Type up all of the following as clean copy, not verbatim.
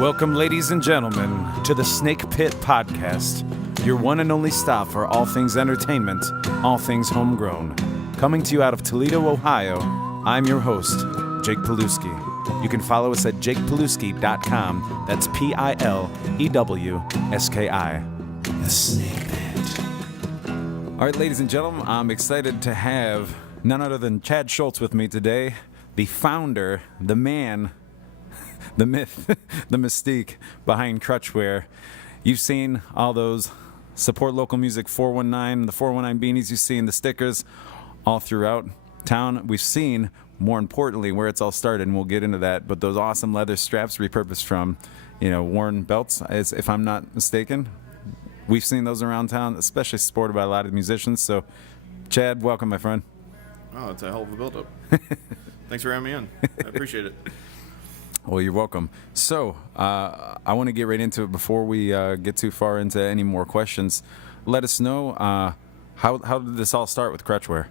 Welcome, ladies and gentlemen, to the Snake Pit Podcast, your one and only stop for all things entertainment, all things homegrown. Coming to you out of Toledo, Ohio, I'm your host, Jake Pilewski. You can follow us at jakepilewski.com. That's Pilewski. The Snake Pit. All right, ladies and gentlemen, I'm excited to have none other than Chad Schultz with me today, the founder, the man, the myth, the mystique behind Crutchwear. You've seen all those support local music 419, the 419 beanies. You've seen the stickers all throughout town. We've seen, more importantly, where it's all started, and we'll get into that. But those awesome leather straps repurposed from, worn belts, if I'm not mistaken. We've seen those around town, especially supported by a lot of musicians. So, Chad, welcome, my friend. Oh, it's a hell of a build-up. Thanks for having me in. I appreciate it. Well, you're welcome. So, I want to get right into it before we get too far into any more questions. Let us know, how did this all start with Crutchwear?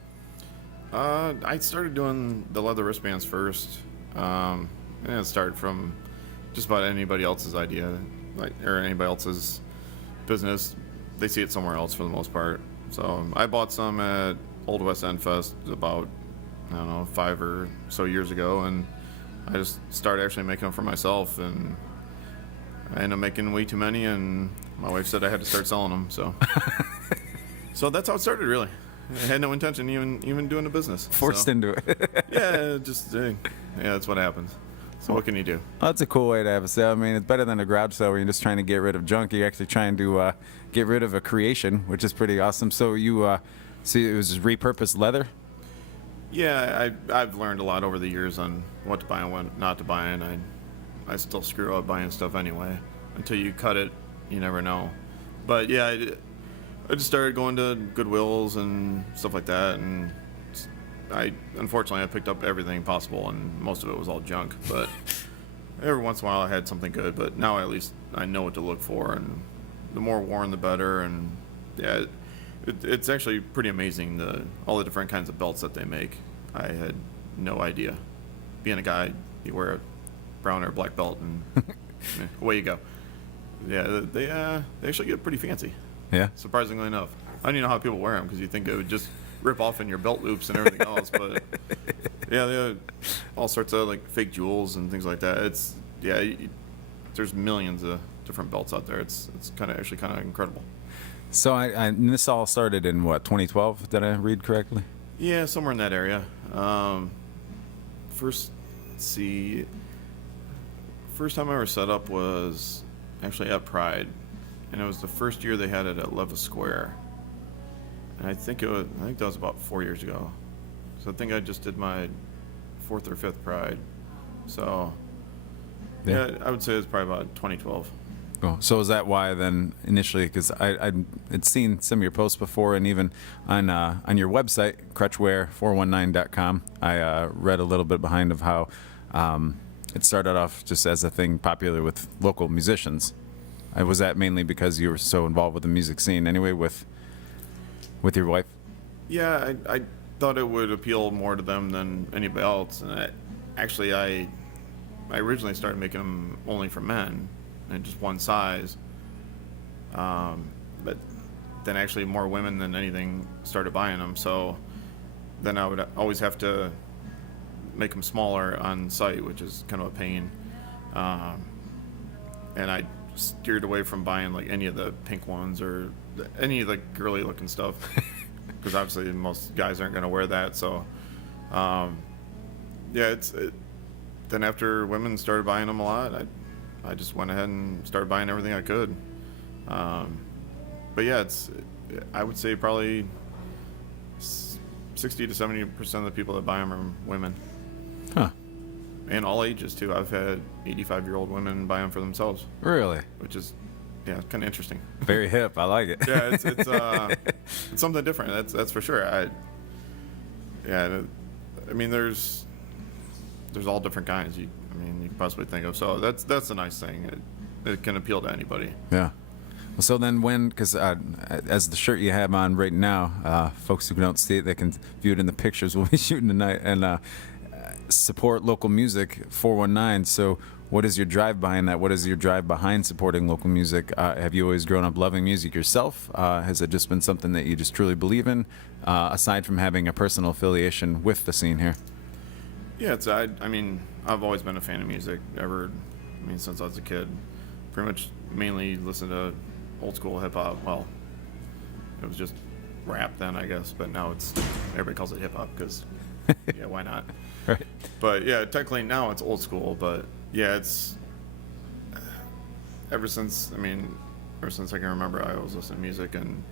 I started doing the leather wristbands first. And it started from just about anybody else's idea, or anybody else's business. They see it somewhere else for the most part. So I bought some at Old West End Fest about, 5 or so years ago, and I just started actually making them for myself, and I ended up making way too many, and my wife said I had to start selling them, so so that's how it started, really. I had no intention even doing a business. Forced into it. Yeah, that's what happens. So what can you do? Well, that's a cool way to have a sale. I mean, it's better than a garage sale where you're just trying to get rid of junk. You're actually trying to get rid of a creation, which is pretty awesome. So you see, it was just repurposed leather? Yeah, I've learned a lot over the years on what to buy and what not to buy, and I still screw up buying stuff anyway. Until you cut it, you never know. But yeah, I just started going to Goodwills and stuff like that, and unfortunately I picked up everything possible, and most of it was all junk. But every once in a while I had something good. But now at least I know what to look for, and the more worn the better. And yeah, it's actually pretty amazing all the different kinds of belts that they make. I had no idea. Being a guy, you wear a brown or black belt, and away you go. Yeah, they actually get pretty fancy. Yeah. Surprisingly enough, I don't even know how people wear them, because you think it would just rip off in your belt loops and everything else. But yeah, they have all sorts of like fake jewels and things like that. There's millions of different belts out there. It's kind of incredible. So and this all started in what, 2012? Did I read correctly? Yeah, somewhere in that area. First time I ever set up was actually at Pride, and it was the first year they had it at Levis Square. And I think that was about 4 years ago. So I think I just did my 4th or 5th Pride. So yeah, I would say it's probably about 2012. Cool. So is that why then initially? Because I'd seen some of your posts before, and even on your website, crutchwear419.com, I read a little bit behind of how it started off just as a thing popular with local musicians. Was that mainly because you were so involved with the music scene anyway with your wife? Yeah, I thought it would appeal more to them than anybody else. And I originally started making them only for men, and just one size. But then actually more women than anything started buying them. So then I would always have to make them smaller on site, which is kind of a pain. And I steered away from buying like any of the pink ones or any of the girly looking stuff, because obviously most guys aren't going to wear that. So then after women started buying them a lot, I just went ahead and started buying everything I could. But yeah, I would say probably 60 to 70% of the people that buy them are women. Huh. And all ages too. I've had 85-year-old women buy them for themselves. Really? Which is, kind of interesting. Very hip. I like it. Yeah, it's something different. That's for sure. I mean, there's all different kinds. You can possibly think of. So that's a nice thing. It can appeal to anybody. Yeah. Well, so then because as the shirt you have on right now, folks who don't see it, they can view it in the pictures we'll be shooting tonight, and support local music 419. So what is your drive behind that? What is your drive behind supporting local music? Have you always grown up loving music yourself? Has it just been something that you just truly believe in, aside from having a personal affiliation with the scene here? Yeah, I mean, I've always been a fan of music since I was a kid. Pretty much mainly listened to old school hip hop. Well, it was just rap then, I guess, but now everybody calls it hip hop because, yeah, why not? Right. But yeah, technically now it's old school, but yeah, it's ever since I can remember, I always listened to music, and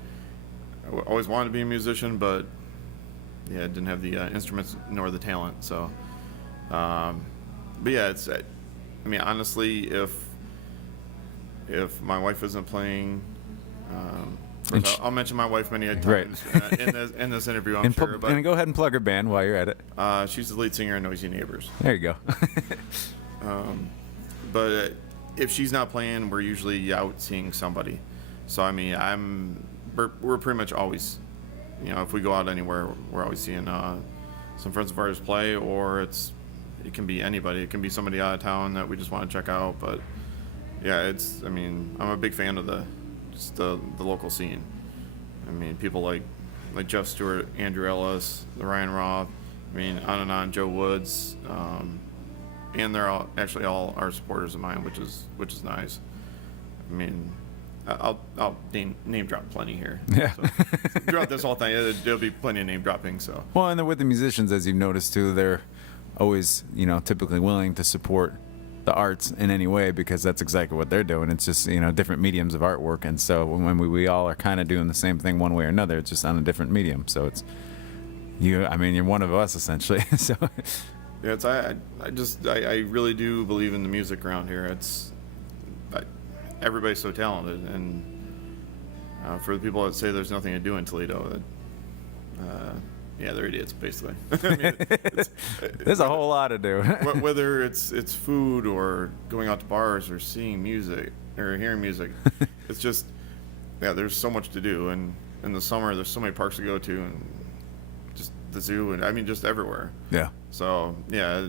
I always wanted to be a musician, but yeah, I didn't have the instruments nor the talent. So, but yeah, honestly, if my wife isn't playing, I'll mention my wife many times right. in this interview, I'm sure. And go ahead and plug her band while you're at it. She's the lead singer in Noisy Neighbors. There you go. But if she's not playing, we're usually out seeing somebody. So we're pretty much always, if we go out anywhere, we're always seeing some friends of ours play, or it can be anybody. It can be somebody out of town that we just want to check out. But yeah, I'm a big fan of the local scene. People like Jeff Stewart, Andrew Ellis, Ryan Roth, on and on, Joe Woods, and they're all our supporters of mine, which is nice. I'll name drop plenty here. Yeah. So, throughout this whole thing, there'll be plenty of name dropping. So. Well, and then with the musicians, as you've noticed too, they're always, typically willing to support the arts in any way, because that's exactly what they're doing. It's just, different mediums of artwork, and so when we all are kind of doing the same thing one way or another, it's just on a different medium. So it's you're one of us essentially. So yeah, I really do believe in the music around here. Everybody's so talented, and for the people that say there's nothing to do in Toledo, yeah, they're idiots, basically. There's a whole lot to do. Whether it's food or going out to bars or seeing music or hearing music, it's just, yeah, there's so much to do. And in the summer, there's so many parks to go to, and just the zoo, and just everywhere. Yeah. So, yeah,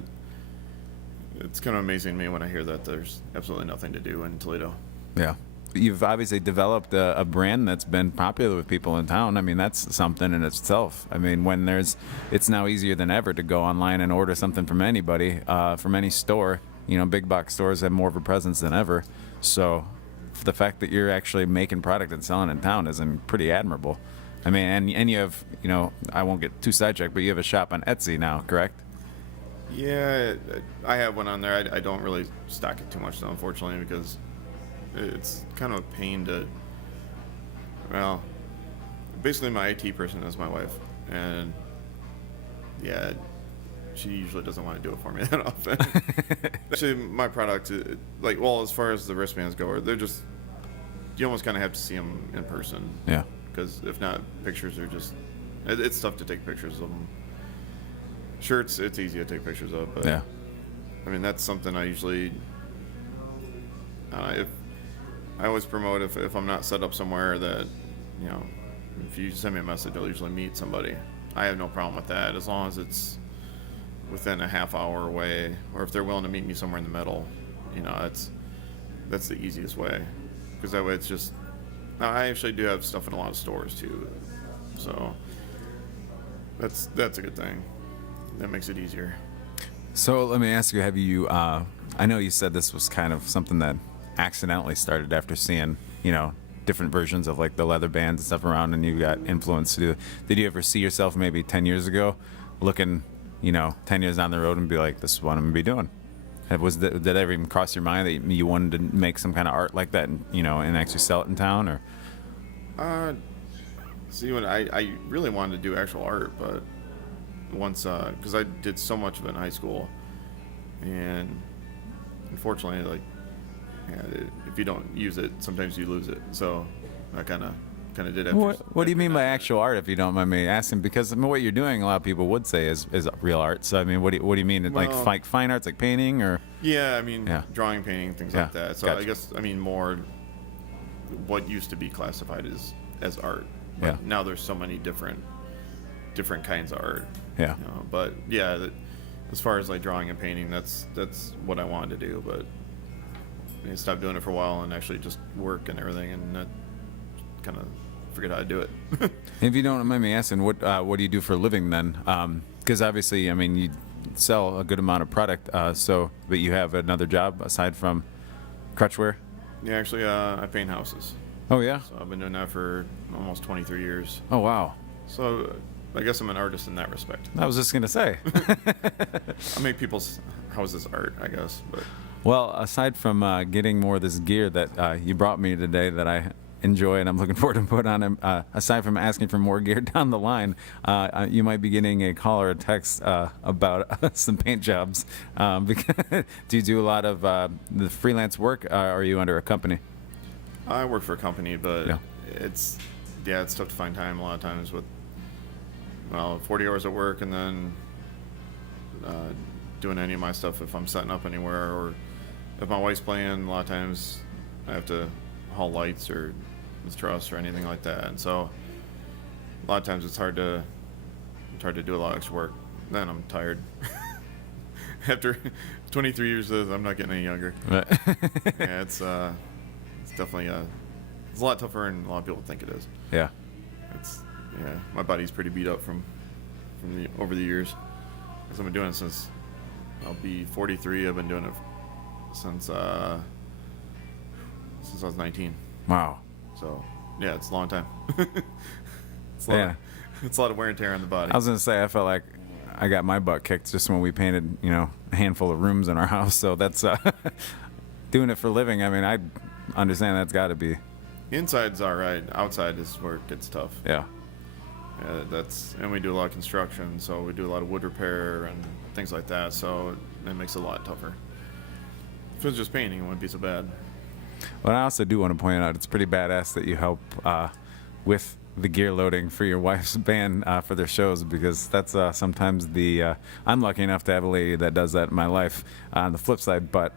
it's kind of amazing to me when I hear that there's absolutely nothing to do in Toledo. Yeah. You've obviously developed a brand that's been popular with people in town. That's something in itself. It's now easier than ever to go online and order something from anybody, from any store. Big box stores have more of a presence than ever. So the fact that you're actually making product and selling in town is pretty admirable. And you have, I won't get too sidetracked, but you have a shop on Etsy now, correct? Yeah, I have one on there. I don't really stock it too much, though, unfortunately, because it's kind of a pain basically my IT person is my wife, and yeah, she usually doesn't want to do it for me that often. Actually, my product, as far as the wristbands go, they're just, you almost kind of have to see them in person. Yeah. Because if not, pictures are just, it's tough to take pictures of them. Shirts, it's easy to take pictures of, but yeah. That's something I usually, if I always promote if I'm not set up somewhere that, if you send me a message, I'll usually meet somebody. I have no problem with that, as long as it's within a half hour away, or if they're willing to meet me somewhere in the middle. That's the easiest way, because that way it's just, I actually do have stuff in a lot of stores too, so that's a good thing. That makes it easier. So let me ask you, have you, I know you said this was kind of something that accidentally started after seeing, different versions of the leather bands and stuff around, and you got influenced to do. Did you ever see yourself maybe 10 years ago looking, 10 years down the road and be like, this is what I'm going to be doing? Did that ever even cross your mind that you wanted to make some kind of art like that and, and actually sell it in town, or? When I really wanted to do actual art, but once, because I did so much of it in high school, and unfortunately, if you don't use it, sometimes you lose it. So I kind of did it. What do you mean by actual art, if you don't mind me asking? Because what you're doing, a lot of people would say is real art. So what do you mean? Well, like fine arts, like painting, or? Yeah, drawing, painting, things like that. So gotcha. I guess more what used to be classified as art. But now there's so many different kinds of art. Yeah. But yeah, as far as drawing and painting, that's what I wanted to do. But I stopped doing it for a while and actually just work and everything, and that kind of forget how to do it. If you don't mind me asking, what do you do for a living then? Because obviously, I mean, you sell a good amount of product, but you have another job aside from crutchwear? Yeah, actually, I paint houses. Oh, yeah? So I've been doing that for almost 23 years. Oh, wow. So I guess I'm an artist in that respect. I was just going to say. I make people's houses art, I guess. But Well, aside from getting more of this gear that you brought me today that I enjoy and I'm looking forward to put on, aside from asking for more gear down the line, you might be getting a call or a text about some paint jobs. Do you do a lot of the freelance work, or are you under a company? I work for a company, but Yeah. it's tough to find time a lot of times with 40 hours at work, and then doing any of my stuff if I'm setting up anywhere, or if my wife's playing. A lot of times I have to haul lights or with truss or anything like that, and so a lot of times it's hard to do a lot of extra work. Then I'm tired. After 23 years of this, I'm not getting any younger. Right. Yeah, it's definitely it's a lot tougher than a lot of people think it is. Yeah. My body's pretty beat up from over the years. Because I've been doing it since I'll be 43. I've been doing it since I was 19. Wow. So yeah, it's a long time. It's a lot of wear and tear on the body. I was gonna say I felt like I got my butt kicked just when we painted, a handful of rooms in our house. So that's doing it for a living. I mean, I understand that's got to be. Inside's all right. Outside is where it gets tough. Yeah. And we do a lot of construction, so we do a lot of wood repair and things like that. So it makes it a lot tougher. If it was just painting, it wouldn't be so bad. But I also do want to point out it's pretty badass that you help with the gear loading for your wife's band for their shows, because that's sometimes I'm lucky enough to have a lady that does that in my life on the flip side, but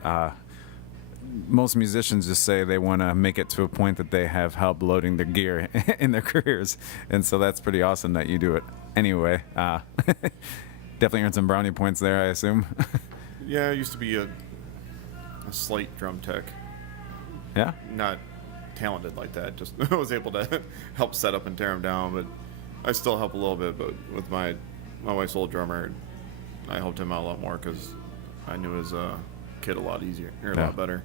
most musicians just say they want to make it to a point that they have help loading their gear in their careers, and so that's pretty awesome that you do it anyway. Definitely earned some brownie points there, I assume. Yeah, I used to be a slight drum tech. Yeah? Not talented like that. Just I was able to help set up and tear them down, but I still help a little bit. But with my wife's old drummer, I helped him out a lot more because I knew his kit a lot easier, or a lot better.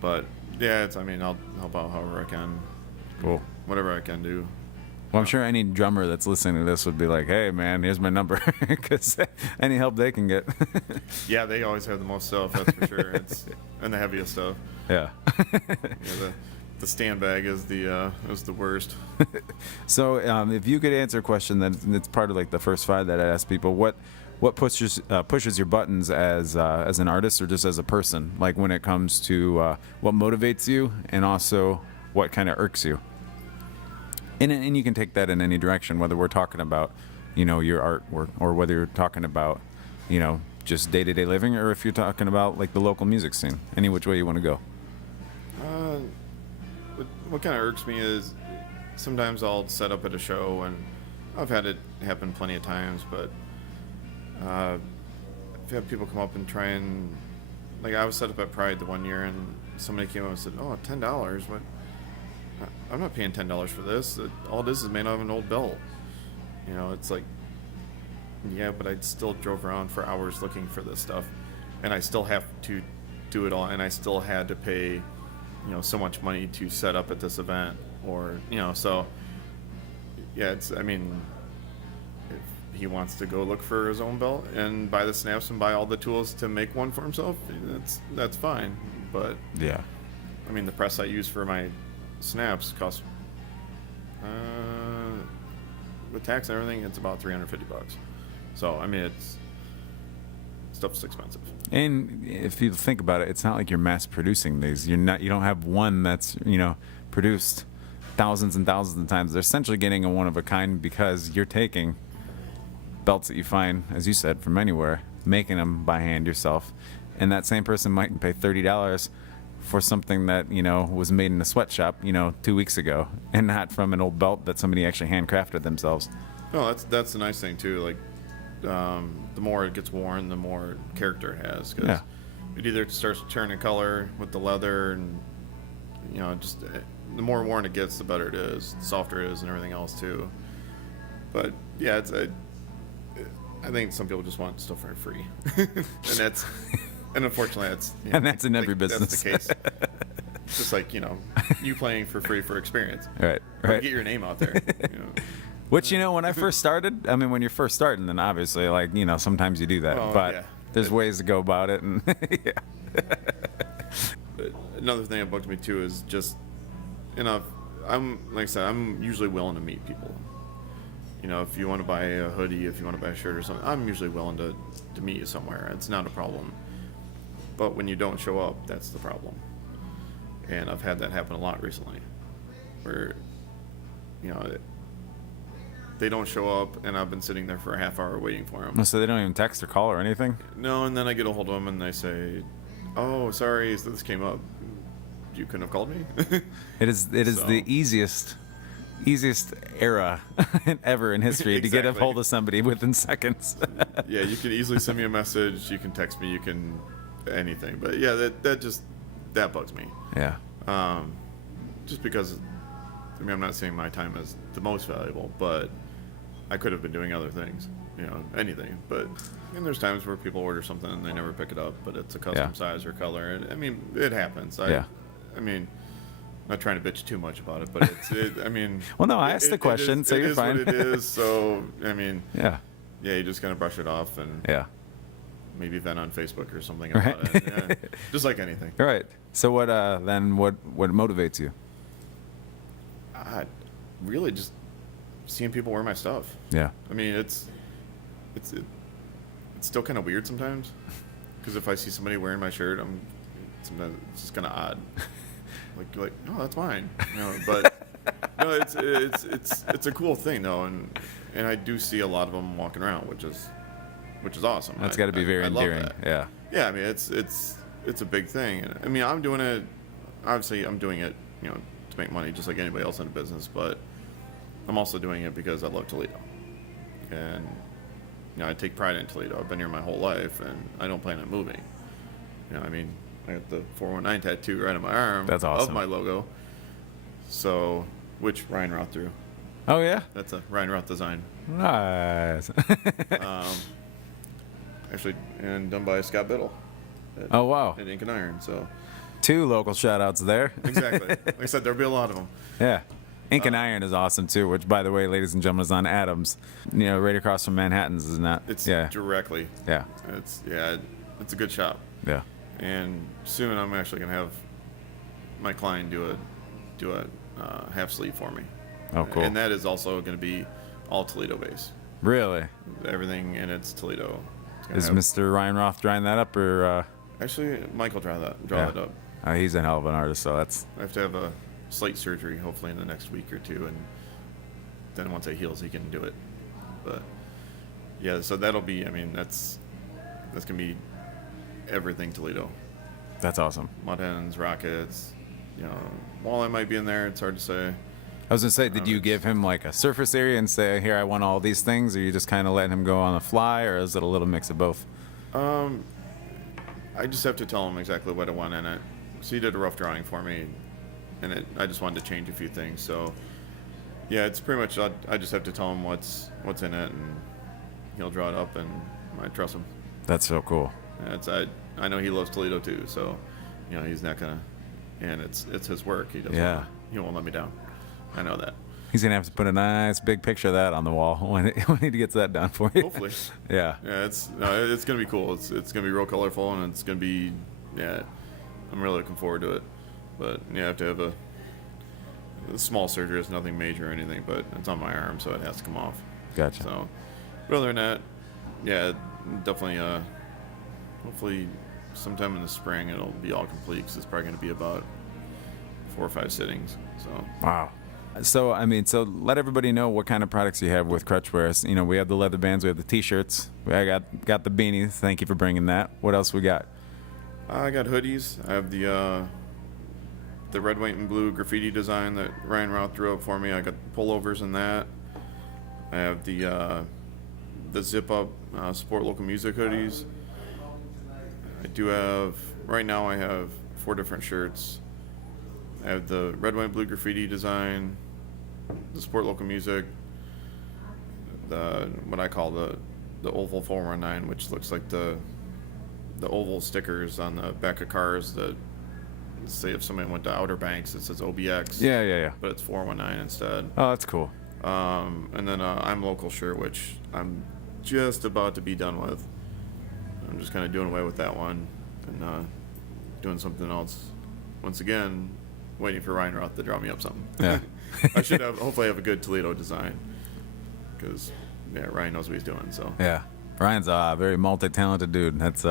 But yeah, I'll help out however I can. Cool. Whatever I can do. Well, I'm sure any drummer that's listening to this would be like, hey, man, here's my number, because any help they can get. Yeah, they always have the most stuff, that's for sure. And the heaviest stuff. Yeah. Yeah, the stand bag is the worst. So if you could answer a question, then it's part of like the first 5 that I ask people. What pushes your buttons as an artist or just as a person? Like when it comes to what motivates you, and also what kind of irks you. And you can take that in any direction, whether we're talking about, your artwork, or whether you're talking about, just day-to-day living, or if you're talking about like the local music scene. Any which way you want to go. What kind of irks me is sometimes I'll set up at a show, and I've had it happen plenty of times, but I've had people come up and try and, like, I was set up at Pride the one year, and somebody came up and said, "Oh, $10? What? I'm not paying $10 for this. All this is made out of an old belt." It's like, yeah, but I still drove around for hours looking for this stuff, and I still have to do it all, and I still had to pay, so much money to set up at this event, or, so, yeah, if he wants to go look for his own belt and buy the snaps and buy all the tools to make one for himself, that's fine. But Yeah. the press I use for my snaps costs, with tax and everything, it's about $350. So stuff's expensive. And if you think about it, it's not like you're mass producing these. You don't have one that's produced thousands and thousands of times. They're essentially getting a one of a kind, because you're taking belts that you find, as you said, from anywhere, making them by hand yourself, and that same person might pay $30 for something that was made in a sweatshop 2 weeks ago, and not from an old belt that somebody actually handcrafted themselves. No, that's the nice thing too. Like, the more it gets worn, the more character it has. Cause, it either starts turning color with the leather, and just the more worn it gets, the better it is, the softer it is, and everything else too. But yeah, I think some people just want stuff for free, and unfortunately that's and that's in every business. That's the case. Just like you playing for free for experience. Right. Get your name out there. Which when I first started, I mean, when you're first starting, then obviously sometimes you do that, but there's ways to go about it, and yeah. But another thing that bugs me too is just I'm like I said, I'm usually willing to meet people. If you want to buy a hoodie, if you want to buy a shirt or something, I'm usually willing to meet you somewhere. It's not a problem. But when you don't show up, that's the problem. And I've had that happen a lot recently, where they don't show up, and I've been sitting there for a half hour waiting for them. So they don't even text or call or anything? No, and then I get a hold of them, and they say, "Oh, sorry, this came up. You couldn't have called me." It is the easiest era ever in history to get a hold of somebody within seconds. Yeah, you can easily send me a message. You can text me. You can anything. But yeah, that bugs me. Yeah. Just because, I'm not saying my time is the most valuable, but I could have been doing other things, anything. But there's times where people order something and they never pick it up, but it's a custom size or color. And, it happens. Not trying to bitch too much about it, but well, no, I asked the question, so you're fine. It is what it is. So yeah, you just kind of brush it off and maybe vent on Facebook or something about it. Yeah, just like anything. All right. So what motivates you? Really just seeing people wear my stuff. Yeah. It's still kind of weird sometimes, because if I see somebody wearing my shirt, it's just kind of odd. like, no, that's mine. But no, it's a cool thing though, and I do see a lot of them walking around, which is awesome. That's got to be very endearing. Love that. Yeah. It's a big thing. And I'm doing it. Obviously, I'm doing it, to make money, just like anybody else in the business. But I'm also doing it because I love Toledo, and I take pride in Toledo. I've been here my whole life, and I don't plan on moving. I got the 419 tattoo right on my arm. That's awesome. Of my logo. So, which Ryan Roth drew. Oh yeah. That's a Ryan Roth design. Nice. Actually, and done by Scott Biddle. Oh wow. At Ink and Iron. So. 2 local shout outs there. Exactly. Like I said, there'll be a lot of them. Yeah. Ink and Iron is awesome too, which, by the way, ladies and gentlemen, is on Adams. Right across from Manhattan's, isn't that? It's directly. Yeah. It's a good shop. Yeah. And soon I'm actually gonna have my client do a half sleeve for me. Oh, cool. And that is also gonna be all Toledo based. Really? Everything in it's Toledo. Is Mr. Ryan Roth drawing that up, or? Actually, Michael draw that up. He's a hell of an artist, so that's. I have to have a slight surgery, hopefully in the next week or two, and then once it heals, he can do it. But yeah, so that'll be. That's gonna be everything Toledo. That's awesome. Mud hens, rockets. Walleye might be in there. It's hard to say. I was gonna say, did you give him like a surface area and say, "Here, I want all these things," or you just kind of letting him go on the fly, or is it a little mix of both? I just have to tell him exactly what I want in it. So he did a rough drawing for me, and I just wanted to change a few things. So yeah, it's pretty much I just have to tell him what's in it, and he'll draw it up, and I trust him. That's so cool. Yeah, I know he loves Toledo too, so he's not gonna, and it's his work. He doesn't. He won't let me down. I know that. He's gonna have to put a nice big picture of that on the wall when he gets that done for you. Hopefully. Yeah. Yeah, it's gonna be cool. It's gonna be real colorful, and it's gonna be I'm really looking forward to it. But I have to have a small surgery. It's nothing major or anything, but it's on my arm, so it has to come off. Gotcha. So, but other than that, definitely. Hopefully, sometime in the spring it'll be all complete, because it's probably gonna be about 4 or 5 sittings. So. Wow. So let everybody know what kind of products you have with Crutchwares. We have the leather bands, we have the T-shirts, I got the beanies. Thank you for bringing that. What else we got? I got hoodies. I have the red, white, and blue graffiti design that Ryan Roth drew up for me. I got pullovers in that. I have the zip up support local music hoodies. I do have right now I have 4 different shirts. I have the red, white, blue graffiti design, the support local music, the what I call the oval 419, which looks like the oval stickers on the back of cars that say if somebody went to Outer Banks, it says OBX. Yeah. But it's 419 instead. Oh, that's cool. And then I'm local shirt, which I'm just about to be done with. I'm just kind of doing away with that one and doing something else. Once again, waiting for Ryan Roth to draw me up something. Yeah. I should hopefully have a good Toledo design, because Ryan knows what he's doing. So Yeah. Ryan's a very multi-talented dude. That's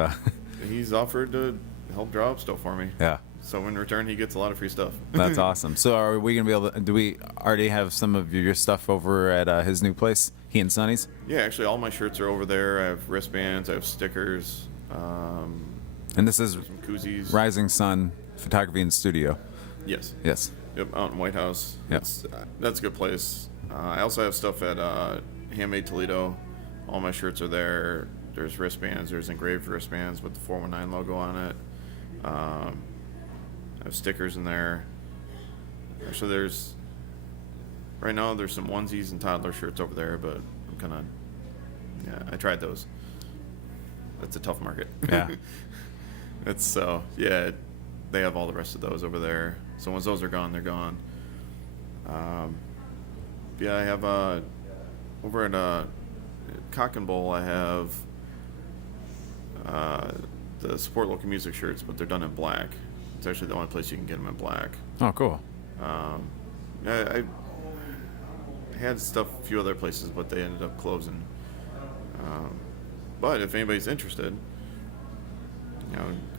he's offered to help draw up stuff for me. yeah. So in return, he gets a lot of free stuff. That's awesome. So are we gonna be able to? Do we already have some of your stuff over at his new place, He and Sonny's? Yeah, actually, all my shirts are over there. I have wristbands, I have stickers, And this is some koozies. Rising Sun Photography and Studio. Yes. Yes. Yep, out in White House. Yep. That's a good place. I also have stuff at Handmade Toledo. All my shirts are there. There's wristbands. There's engraved wristbands with the 419 logo on it. I have stickers in there. Actually, right now there's some onesies and toddler shirts over there, but I'm kind of, I tried those. That's a tough market. Yeah. They have all the rest of those over there. So once those are gone, they're gone. I have over at Cock and Bowl, I have the support local music shirts, but they're done in black. It's actually the only place you can get them in black. Oh, cool. I had stuff a few other places, but they ended up closing. But if anybody's interested,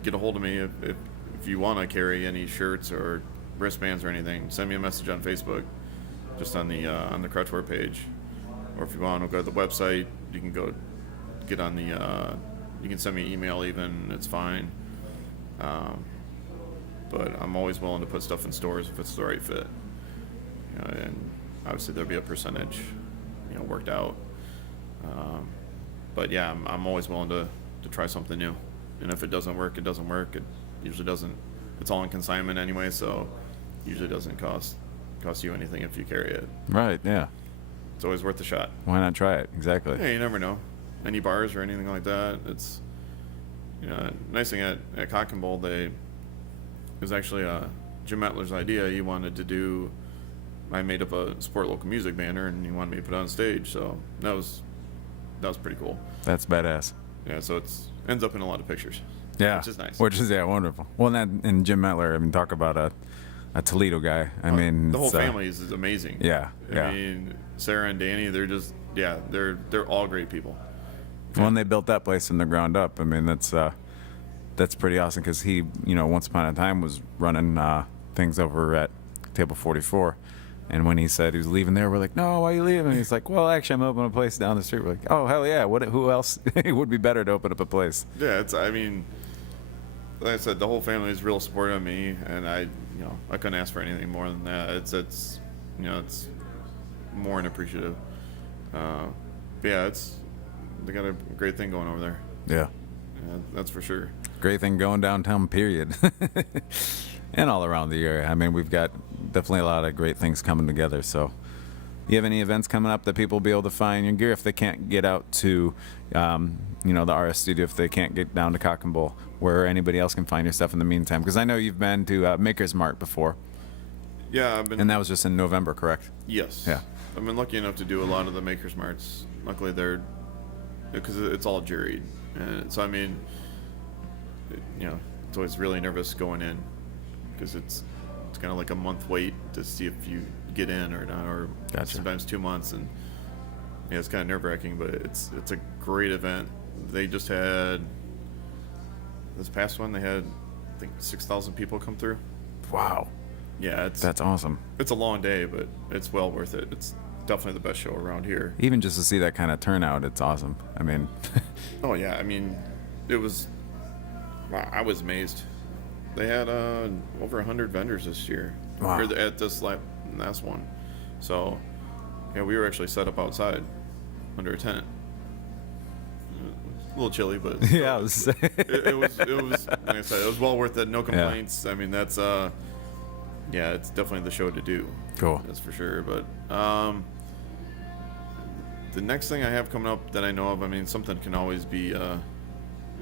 get a hold of me if you want to carry any shirts or wristbands or anything. Send me a message on Facebook, just on the Crutchwear page, or if you want to go to the website, you can go get on the. You can send me an email even. It's fine. But I'm always willing to put stuff in stores if it's the right fit. And obviously there'll be a percentage, worked out. But yeah, I'm always willing to try something new. And if it doesn't work, it doesn't work. It usually doesn't. It's all in consignment anyway, so usually doesn't cost you anything if you carry it. Right. Yeah. It's always worth a shot. Why not try it? Exactly. Yeah, you never know. Any bars or anything like that. It's nice thing at Cock and Bowl, it was actually Jim Etler's idea. He wanted to do. I made up a support local music banner, and he wanted me to put it on stage. So that was pretty cool. That's badass. Yeah, so ends up in a lot of pictures. Yeah, which is nice. Which is wonderful. Well, and Jim Metler. I mean, talk about a Toledo guy. I mean, the whole family is amazing. Yeah. I mean, Sarah and Danny, they're just they're all great people. When they built that place from the ground up, I mean, that's pretty awesome, because he, once upon a time was running things over at Table 44. And when he said he was leaving there, we're like, no, why are you leaving? And he's like, well, actually, I'm opening a place down the street. We're like, oh, hell yeah. Who else? It would be better to open up a place. Yeah, like I said, the whole family is real supportive of me, and I couldn't ask for anything more than that. It's more than appreciative. They got a great thing going over there. Yeah. That's for sure. Great thing going downtown, period. And all around the area. I mean, we've got definitely a lot of great things coming together. So, you have any events coming up that people will be able to find your gear if they can't get out to, the RS studio, if they can't get down to Cock and Bull, where anybody else can find your stuff in the meantime? Because I know you've been to Maker's Mart before. Yeah, I've been. And that was just in November, correct? Yes. Yeah. I've been lucky enough to do a lot of the Maker's Marts. Luckily, because it's all juried, and so I mean, it's always really nervous going in, because it's kind of like a month wait to see if you get in or not, or Gotcha. Sometimes 2 months, and it's kind of nerve-wracking, but it's a great event. They just had this past one. They had, I think, 6,000 people come through. Wow. Yeah, That's awesome. It's a long day, but it's well worth it. It's definitely the best show around here. Even just to see that kind of turnout, it's awesome. I mean, Oh yeah, I mean, it was. I was amazed. They had over 100 vendors this year. Wow. At this last one. So, we were actually set up outside under a tent. little chilly, but Yeah, I was it was like I said, it was well worth it. No complaints. I mean, that's yeah, it's definitely the show to do. Cool. That's for sure. But the next thing I have coming up that I know of, I mean, something can always be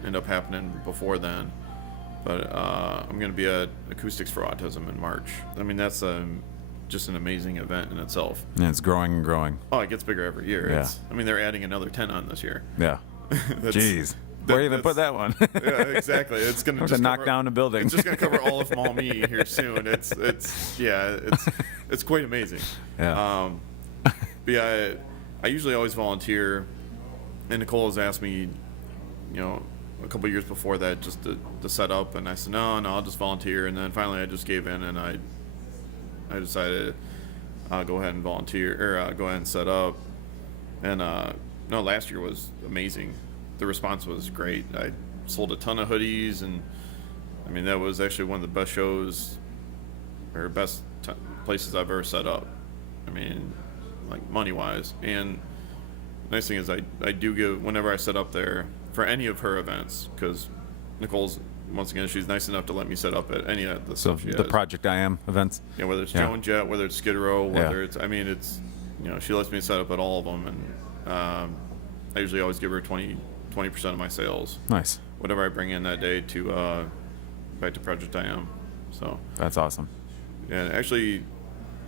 end up happening before then. But I'm going to be at Acoustics for Autism in March. I mean, that's just an amazing event in itself. Yeah, it's growing and growing. Oh, it gets bigger every year. Yeah. I mean, they're adding another tent on this year. Yeah. Jeez. Where you even put that one? Yeah, exactly. It's going to knock down the building. It's just going to cover all of Maumee here soon. It's quite amazing. Yeah. But yeah, I usually always volunteer, and Nicole has asked me, you know, a couple years before that just to set up, and I said no, I'll just volunteer, and then finally I just gave in, and I decided go ahead and volunteer, or go ahead and set up, and no, last year was amazing. The response was great. I sold a ton of hoodies, and I mean that was actually one of the best shows or best places I've ever set up. I mean, like money wise, and the nice thing is I do give whenever I set up there for any of her events, because Nicole's, once again, she's nice enough to let me set up at any of the stuff she the has. Project I Am events. Yeah, whether it's Joe and Jet, whether it's Skid Row, whether Yeah. it's, I mean, it's, you know, she lets me set up at all of them, and I usually always give her 20% of my sales, Nice. whatever I bring in that day, to back to Project I Am. So That's awesome. and actually,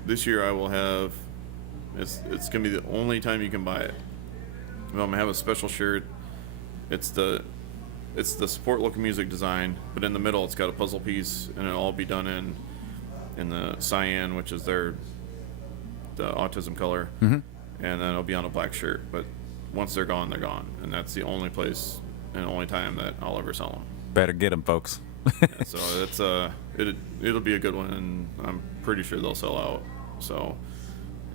this year I will have, it's gonna be the only time you can buy it. I'm gonna have a special shirt. It's the support local music design, but in the middle it's got a puzzle piece, and it'll all be done in the cyan, which is the autism color, and then it'll be on a black shirt. But once they're gone, and that's the only place and only time that I'll ever sell them. Better get them, folks. Yeah, so it's it'll be a good one, and I'm pretty sure they'll sell out. So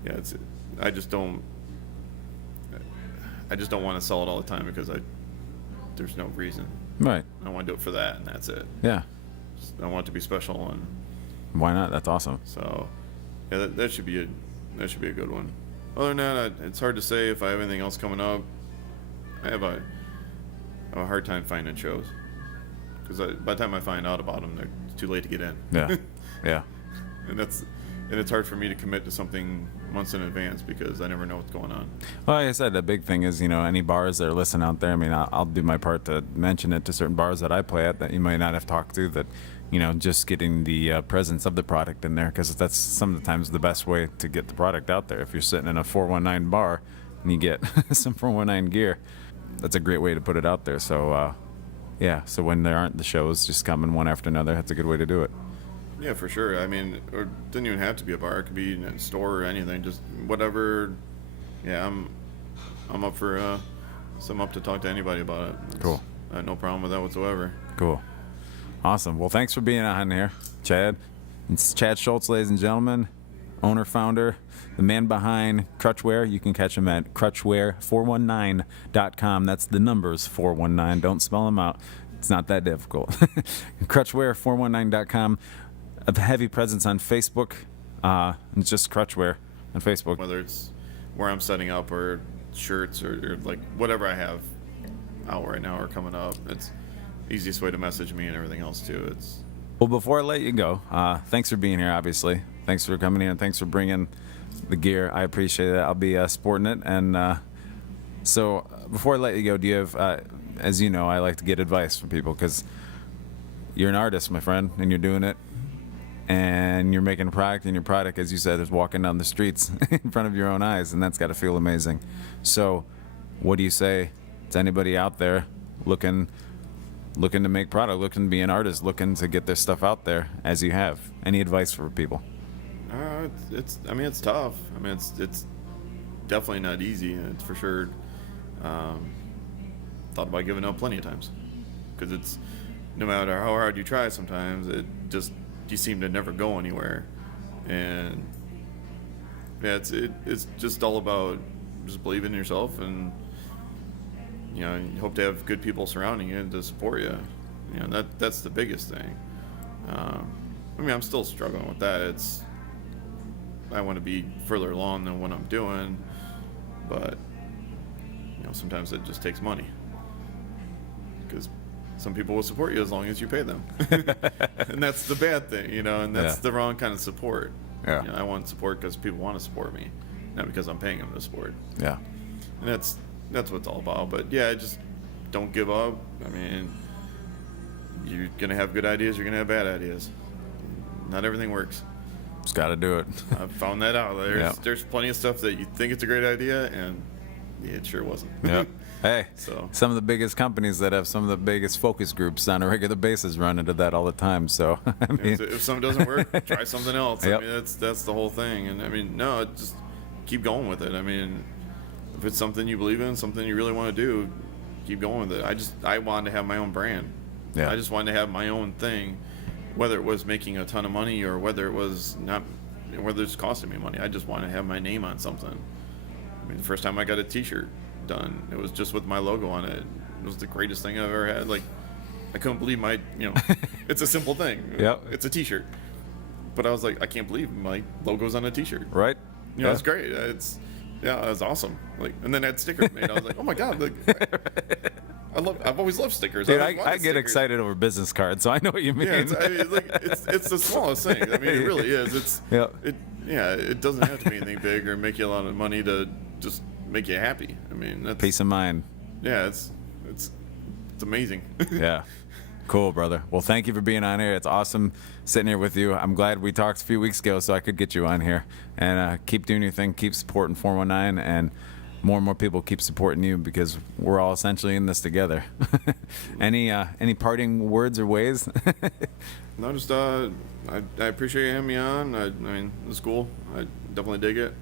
yeah, I just don't want to sell it all the time, because there's no reason. Right. I want to do it for that, and that's it. Yeah. I want it to be special, and Why not? That's awesome. so yeah, that should be a good one. Other than that, it's hard to say if I have anything else coming up. I have a hard time finding shows, because by the time I find out about them, it's too late to get in. Yeah. Yeah. And it's hard for me to commit to something months in advance, because I never know what's going on. Well, like I said, the big thing is, any bars that are listening out there, I mean, I'll do my part to mention it to certain bars that I play at that you might not have talked to, that, just getting the presence of the product in there, because that's some of the times the best way to get the product out there. If you're sitting in a 419 bar and you get some 419 gear, that's a great way to put it out there. So, yeah, so when there aren't the shows just coming one after another, that's a good way to do it. Yeah, for sure. I mean, it didn't even have to be a bar. It could be in a store or anything. Just whatever. Yeah, I'm up for I'm up to talk to anybody about it. Cool. I have no problem with that whatsoever. Cool. Awesome. Well, thanks for being on here, Chad. It's Chad Schultz, ladies and gentlemen, owner, founder, the man behind Crutchwear. You can catch him at crutchwear419.com. That's the numbers 419. Don't spell them out. It's not that difficult. Crutchwear419.com. A heavy presence on Facebook. It's just Crutchwear on Facebook. Whether it's where I'm setting up, or shirts, or like whatever I have out right now or coming up, it's the easiest way to message me, and everything else too. Well, before I let you go, thanks for being here, obviously. Thanks for coming in, and thanks for bringing the gear. I appreciate it. I'll be sporting it. And so before I let you go, do you have, as you know, I like to get advice from people, because you're an artist, my friend, and you're doing it. And you're making a product, and your product, as you said, is walking down the streets in front of your own eyes, and that's got to feel amazing. So what do you say to anybody out there looking to make product, looking to be an artist, looking to get their stuff out there, as you have? Any advice for people? It's tough. I mean, it's definitely not easy. It's for sure. Thought about giving up plenty of times, because it's, no matter how hard you try, sometimes you seem to never go anywhere. And yeah, it's just all about just believing in yourself, and you hope to have good people surrounding you to support you. That's the biggest thing. I mean, I'm still struggling with that. I want to be further along than what I'm doing, but sometimes it just takes money. because some people will support you as long as you pay them. And that's the bad thing, and that's the wrong kind of support. Yeah. I want support because people want to support me, not because I'm paying them to support. Yeah. And that's what it's all about. But yeah, just don't give up. I mean, you're gonna have good ideas, you're gonna have bad ideas. Not everything works. Just got to do it. I've found that out. There's plenty of stuff that you think it's a great idea, and it sure wasn't. Yep. Hey, So- some of the biggest companies that have some of the biggest focus groups on a regular basis run into that all the time. So, I mean, If something doesn't work, try something else. Yep. I mean, that's the whole thing. And I mean, no, just keep going with it. I mean, if it's something you believe in, something you really want to do, keep going with it. I wanted to have my own brand. Yeah. I just wanted to have my own thing, whether it was making a ton of money or whether it was not, whether it's costing me money. I just wanted to have my name on something. I mean, the first time I got a T-shirt done, it was just with my logo on it. It was the greatest thing I've ever had. Like, I couldn't believe it's a simple thing. Yep. It's a T-shirt. But I was like, I can't believe my logo's on a T-shirt. right? It's great. It was awesome. Like, and then I had stickers made. I was like, oh my god, I've always loved stickers. Dude, always I wanted get stickers. excited over business cards, so I know what you mean. It's the smallest thing. I mean, it really is. It doesn't have to be anything big or make you a lot of money to just make you happy. I mean, that's Peace of mind. yeah, it's amazing. Yeah. Cool, brother. Well, thank you for being on here. It's awesome sitting here with you. I'm glad we talked a few weeks ago so I could get you on here. And keep doing your thing. Keep supporting 419. And more people keep supporting you because we're all essentially in this together. Any parting words or ways? No, just I appreciate you having me on. I mean, it was cool. I definitely dig it.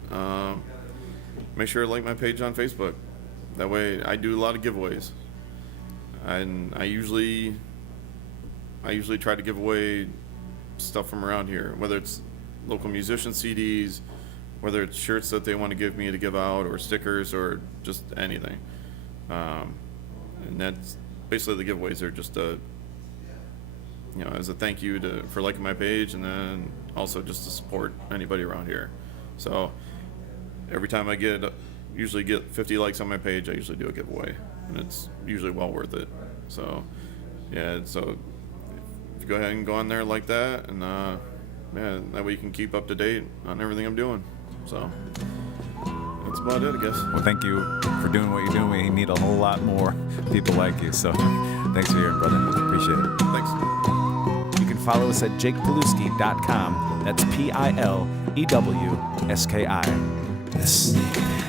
Make sure to like my page on Facebook. That way, I do a lot of giveaways, and I usually try to give away stuff from around here, whether it's local musician CDs, whether it's shirts that they want to give me to give out, or stickers, or just anything. And that's basically the giveaways are just as a thank you for liking my page, and then also just to support anybody around here. So every time I usually get 50 likes on my page, I usually do a giveaway, and it's usually well worth it. So yeah, so if you go ahead and go on there like that, and that way you can keep up to date on everything I'm doing. So that's about it, I guess. Well, thank you for doing what you're doing. We need a whole lot more people like you. So thanks for hearing, brother. Appreciate it. Thanks. You can follow us at jakepilewski.com. That's Pilewski. The Snake Man.